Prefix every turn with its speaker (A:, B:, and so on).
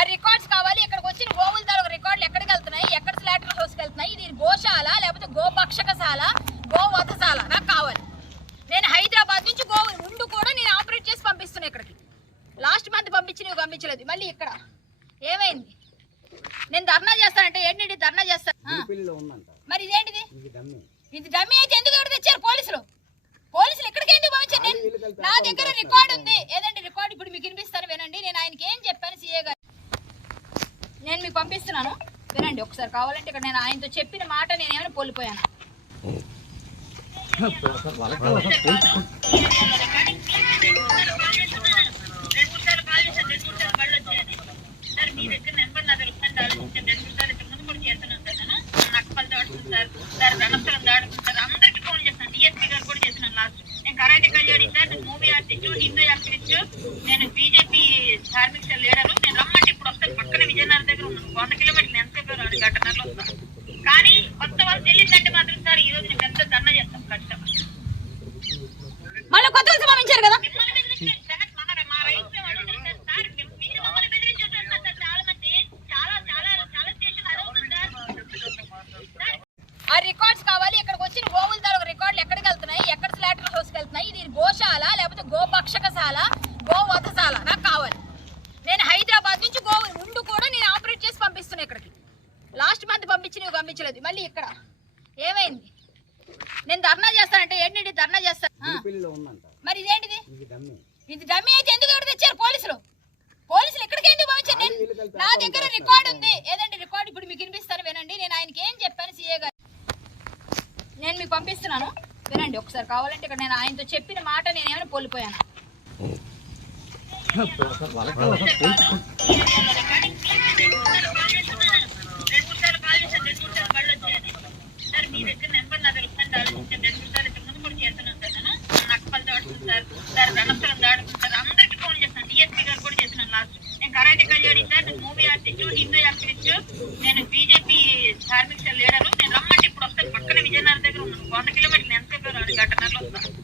A: ఆ రికార్డ్స్ కావాలి. ఇక్కడికి వచ్చిన గోవుల తాలూకు రికార్డులు ఎక్కడికి వెళ్తున్నాయి? ఎక్కడ స్లాటర్ హౌస్కి వెళ్తున్నాయి? ఇది గోశాల లేకపోతే గోభక్షకశాల గోవధశాల నాకు కావాలి. నేను హైదరాబాద్ నుంచి గోవు ఉండు కూడా నేను ఆపరేట్ చేసి పంపిస్తున్నా ఇక్కడికి. లాస్ట్ మంత్ పంపించి నువ్వు పంపించలేదు మళ్ళీ ఇక్కడ. ఏమైంది? నేను ధర్నా చేస్తానంటే ఏంటి ధర్నా చేస్తాను మరి ఇదేంటిది?
B: ఇది డమ్మి
A: అయితే ఎందుకు ఎవరు తెచ్చారు పోలీసులు ఎక్కడికి ఎందుకు పంపించారు నేను నా దగ్గర రికార్డ్ ఉంది ఏదండి రికార్డ్ ఇప్పుడు మీకు వినిపిస్తాను వినండి నేను ఆయనకి ఏం చెప్పాను సీఏ గారు నేను వినండి ఒకసారి కావాలంటే ఇక్కడ నేను ఆయనతో చెప్పిన మాట నేను ఏమైనా కోల్పోయాను?
C: సార్ నా రెండు ముందు కూడా సార్ నేను దాడుతుంది సార్ సార్ దాడుతుంది అందరికీ ఫోన్ చేస్తాను డిఎస్పీ గారు కూడా చేస్తున్నాను లాస్ట్ నేను కరాటే కళ్యాణి సార్ నేను మూవీ ఆర్టిస్ట్ హిందూ యాక్టివిస్ట్ నేను బీజేపీ ధార్మిక సెల్ లీడరు నేను రమ్మంటే ఇప్పుడు వస్తాను పక్కన విజయనగరం దగ్గర ఉన్నాను వంద కిలోమీటర్లు ఎంతసేపు రాదు గంటన్నరలో వస్తాను కానీ కొత్త వాళ్ళు తెలియదంటే మాత్రం సార్ ఈ రోజు నేను పెద్ద ధర్నా చేస్తాం
A: మళ్ళీ కొత్త వాళ్ళు పంపించారు కదా? ఆ రికార్డ్స్ కావాలి ఇక్కడికి వచ్చిన గోవుల తాలూకు రికార్డులు ఎక్కడికి వెళ్తున్నాయి ఎక్కడ స్లాటర్ హౌస్కి వెళ్తున్నాయి ఇది గోశాల లేకపోతే గోభక్షకశాల గోవధశాల నాకు కావాలి. నేను హైదరాబాద్ నుంచి గోవు ఉండు కూడా నేను ఆపరేట్ చేసి పంపిస్తున్నా ఇక్కడికి లాస్ట్ మంత్ పంపించి నువ్వు పంపించలేదు మళ్ళీ ఇక్కడ. ఏమైంది? నేను ధర్నా చేస్తానంటే ఏంటి ధర్నా చేస్తాను మరి ఇదేంటిది?
B: ఇది డమ్మి.
A: ఇది డమ్మీ అయితే ఎందుకు ఎవరు తెచ్చారు పోలీసులు? పోలీసులు ఎక్కడికి ఎందుకు పంపించారు? నేను నా దగ్గర రికార్డ్ ఉంది. ఏదండి రికార్డ్? ఇప్పుడు మీకు వినిపిస్తాను వినండి. నేను ఆయనకి ఏం చెప్పాను సీఏ గారు? నేను మీకు పంపిస్తున్నాను. వినండి ఒకసారి కావాలంటే ఇక్కడ నేను ఆయనతో చెప్పిన మాట నేను ఏమైనా కోల్పోయాను
C: సార్ మీ దగ్గర నెంబర్ నా దగ్గర ఉందని ఆలోచించాను రెండు నిమిషాలు ఇంతకు ముందు కూడా చేస్తున్నాను సార్ నేను నక్కపల్లి దాడుతుంది సార్ సార్ రణస్థలం దాడుతుంది సార్ అందరికీ ఫోన్ చేస్తాను డిఎస్పీ గారు కూడా చేస్తున్నాను లాస్ట్ నేను కరాటే కళ్యాణి సార్ నేను మూవీ హిందూ యాక్టివిస్ట్ నేను బీజేపీ ధార్మిక సెల్ లీడరు. నేను రమ్మంటే ఇప్పుడు వస్తాను. పక్కన విజయనగరం దగ్గర ఉన్నాను. వంద కిలోమీటర్లు ఎంతసేపు రాదు గంటన్నరలో వస్తాను.